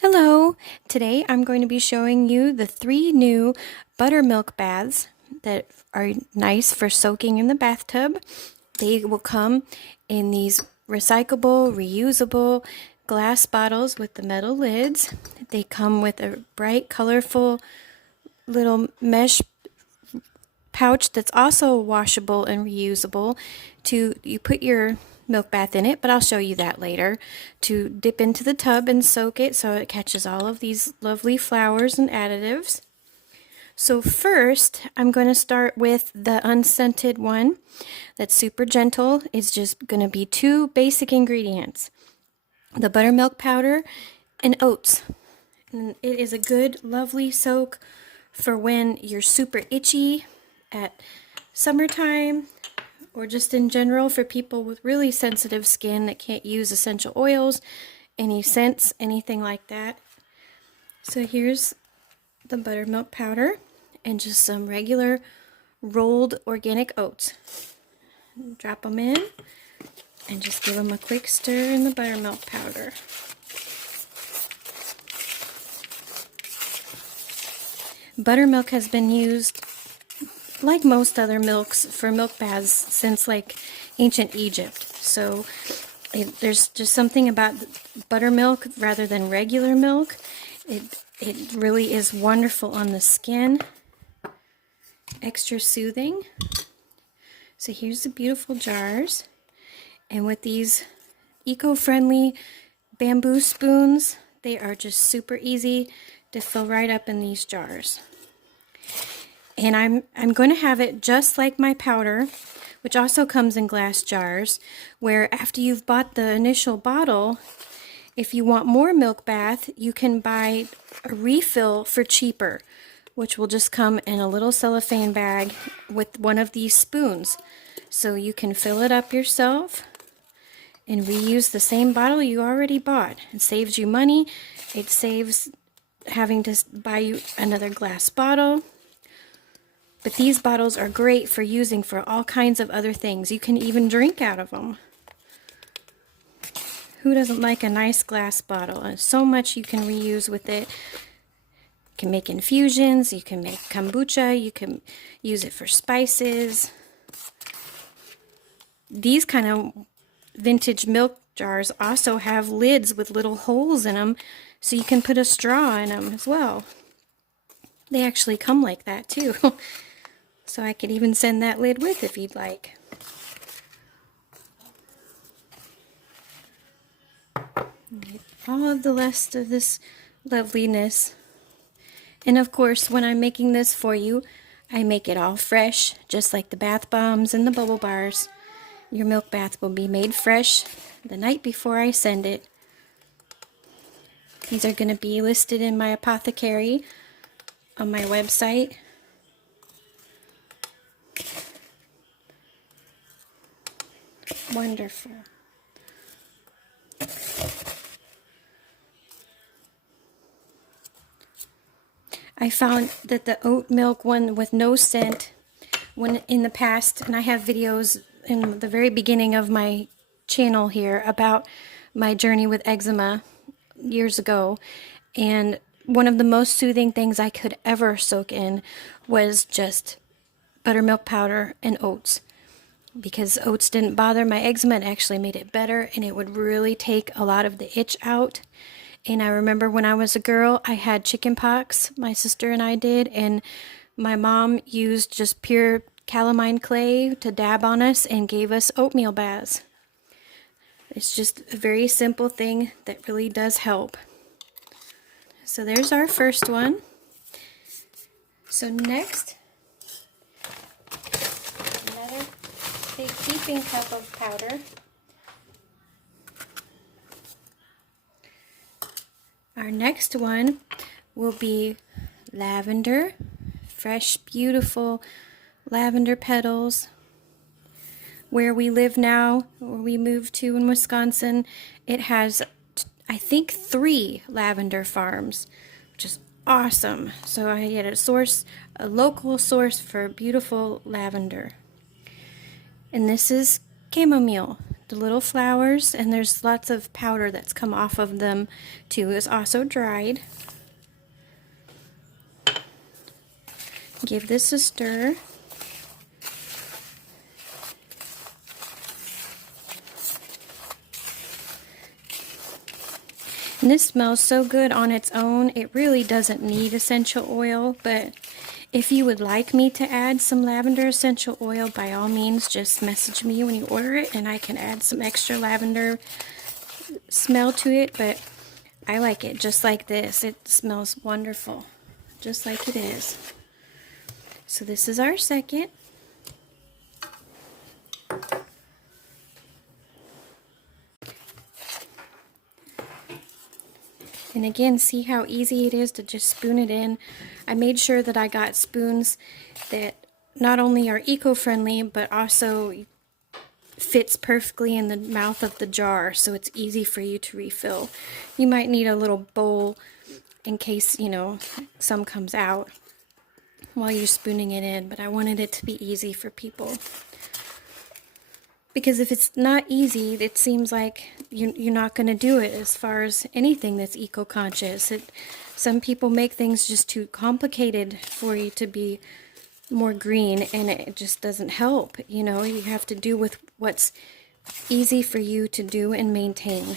Hello! Today I'm going to be showing you the 3 new buttermilk baths that are nice for soaking in the bathtub. They will come in these recyclable, reusable glass bottles with the metal lids. They come with a bright, colorful little mesh pouch that's also washable and reusable. You put your milk bath in it, but I'll show you that later, to dip into the tub and soak it so it catches all of these lovely flowers and additives. So first, I'm going to start with the unscented one that's super gentle. It's just going to be 2 basic ingredients, the buttermilk powder and oats. And it is a good, lovely soak for when you're super itchy at summertime, or just in general for people with really sensitive skin that can't use essential oils, any scents, anything like that. So here's the buttermilk powder and just some regular rolled organic oats. Drop them in and just give them a quick stir in the buttermilk powder. Buttermilk has been used, like most other milks, for milk baths since like ancient Egypt. So there's just something about buttermilk rather than regular milk. It really is wonderful on the skin, extra soothing. So here's the beautiful jars, and with these eco-friendly bamboo spoons, they are just super easy to fill right up in these jars. And I'm going to have it just like my powder, which also comes in glass jars, where after you've bought the initial bottle, if you want more milk bath, you can buy a refill for cheaper, which will just come in a little cellophane bag with one of these spoons. So you can fill it up yourself and reuse the same bottle you already bought. It saves you money. It saves having to buy you another glass bottle. But these bottles are great for using for all kinds of other things. You can even drink out of them. Who doesn't like a nice glass bottle? And so much you can reuse with it. You can make infusions, you can make kombucha, you can use it for spices. These kind of vintage milk jars also have lids with little holes in them, so you can put a straw in them as well. They actually come like that too. So I could even send that lid with if you'd like. All of the rest of this loveliness. And of course, when I'm making this for you, I make it all fresh, just like the bath bombs and the bubble bars. Your milk bath will be made fresh the night before I send it. These are going to be listed in my apothecary on my website. Wonderful. I found that the oat milk one with no scent, when in the past, and I have videos in the very beginning of my channel here about my journey with eczema years ago, and one of the most soothing things I could ever soak in was just buttermilk powder and oats. Because oats didn't bother my eczema, it actually made it better, and it would really take a lot of the itch out. And I remember when I was a girl, I had chicken pox, my sister and I did, and my mom used just pure calamine clay to dab on us and gave us oatmeal baths. It's just a very simple thing that really does help. So there's our first one. So next, another big heaping cup of powder. Our next one will be lavender, fresh, beautiful lavender petals. Where we live now, where we moved to in Wisconsin, it has, I think, 3 lavender farms, which is awesome. So I had a local source for beautiful lavender. And this is chamomile, the little flowers, and there's lots of powder that's come off of them too. It's also dried. Give this a stir. And this smells so good on its own. It really doesn't need essential oil, but if you would like me to add some lavender essential oil, by all means, just message me when you order it, and I can add some extra lavender smell to it, but I like it just like this. It smells wonderful, just like it is. So this is our second. And again, see how easy it is to just spoon it in. I made sure that I got spoons that not only are eco-friendly, but also fits perfectly in the mouth of the jar, so it's easy for you to refill. You might need a little bowl in case, you know, some comes out while you're spooning it in, but I wanted it to be easy for people. Because if it's not easy, it seems like you're not going to do it as far as anything that's eco-conscious. Some people make things just too complicated for you to be more green, and it just doesn't help. You know, you have to do with what's easy for you to do and maintain.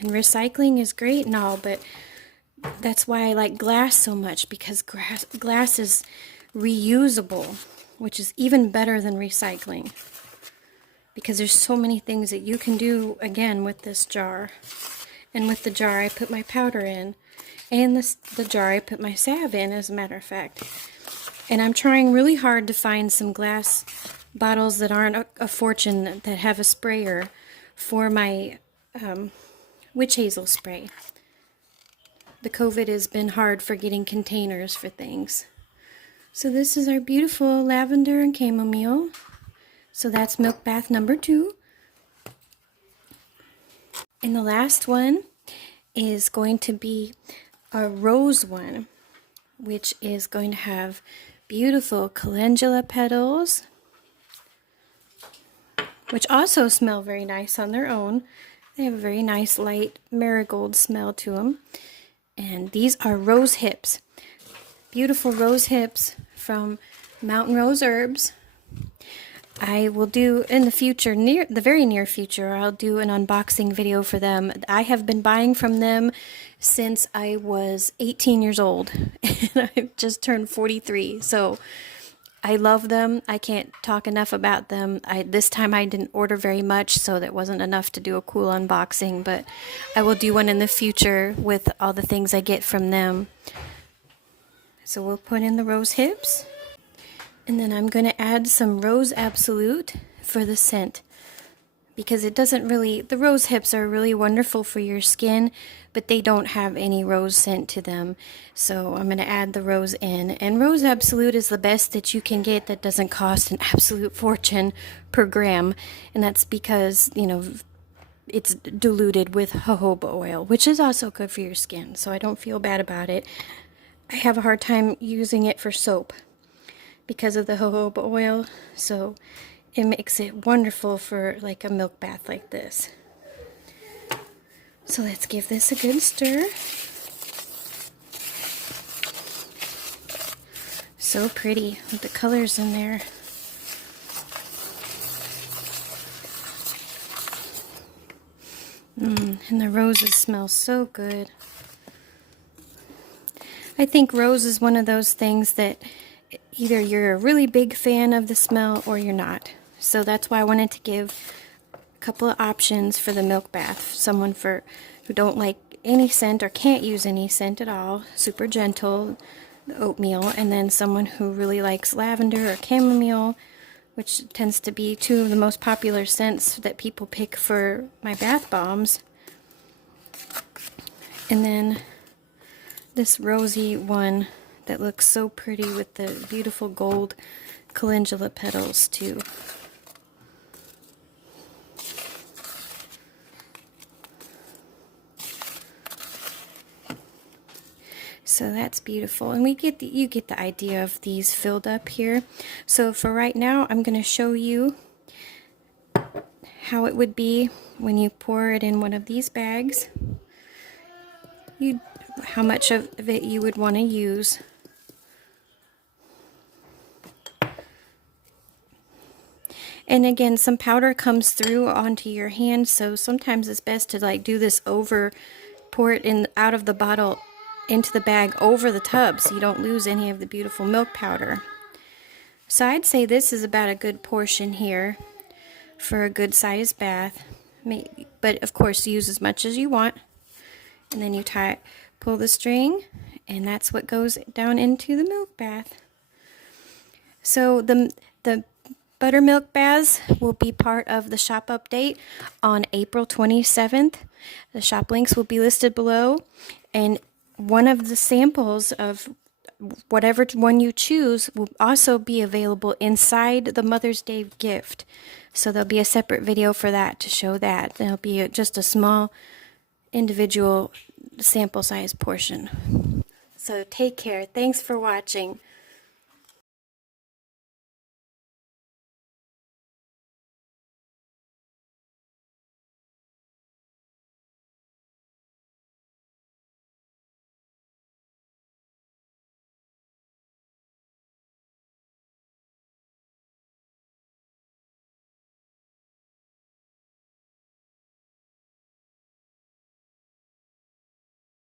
And recycling is great and all, but that's why I like glass so much, because glass is reusable, which is even better than recycling, because there's so many things that you can do again with this jar. And with the jar I put my powder in, and the jar I put my salve in, as a matter of fact. And I'm trying really hard to find some glass bottles that aren't a fortune, that have a sprayer for my witch hazel spray. The COVID has been hard for getting containers for things. So this is our beautiful lavender and chamomile. So that's milk bath number 2. And the last one is going to be a rose one, which is going to have beautiful calendula petals, which also smell very nice on their own. They have a very nice light marigold smell to them. And these are rose hips. Beautiful rose hips from Mountain Rose Herbs. I will do in the future, the very near future, I'll do an unboxing video for them. I have been buying from them since I was 18 years old, and I've just turned 43. So I love them. I can't talk enough about them. This time I didn't order very much, so that wasn't enough to do a cool unboxing, but I will do one in the future with all the things I get from them. So we'll put in the rose hips. And then I'm going to add some rose absolute for the scent, because it doesn't really, the rose hips are really wonderful for your skin, but they don't have any rose scent to them. So I'm going to add the rose in. And rose absolute is the best that you can get that doesn't cost an absolute fortune per gram. And that's because, you know, it's diluted with jojoba oil, which is also good for your skin. So I don't feel bad about it. I have a hard time using it for soap because of the jojoba oil, so it makes it wonderful for like a milk bath like this. So let's give this a good stir. So pretty with the colors in there. And the roses smell so good. I think rose is one of those things that either you're a really big fan of the smell or you're not. So that's why I wanted to give a couple of options for the milk bath. Someone who don't like any scent or can't use any scent at all, super gentle, the oatmeal, and then someone who really likes lavender or chamomile, which tends to be 2 of the most popular scents that people pick for my bath bombs. And then this rosy one that looks so pretty with the beautiful gold calendula petals too. So that's beautiful, and you get the idea of these filled up here. So for right now, I'm going to show you how it would be when you pour it in one of these bags. How much of it you would want to use. And again, some powder comes through onto your hand, so sometimes it's best to like do this over, pour it in out of the bottle into the bag over the tub so you don't lose any of the beautiful milk powder. So I'd say this is about a good portion here for a good sized bath. But of course use as much as you want. And then you pull the string, and that's what goes down into the milk bath. So the buttermilk baths will be part of the shop update on April 27th. The shop links will be listed below, and one of the samples of whatever one you choose will also be available inside the Mother's Day gift. So there'll be a separate video for that to show that. There'll be just a small individual sample size portion. So take care. Thanks for watching.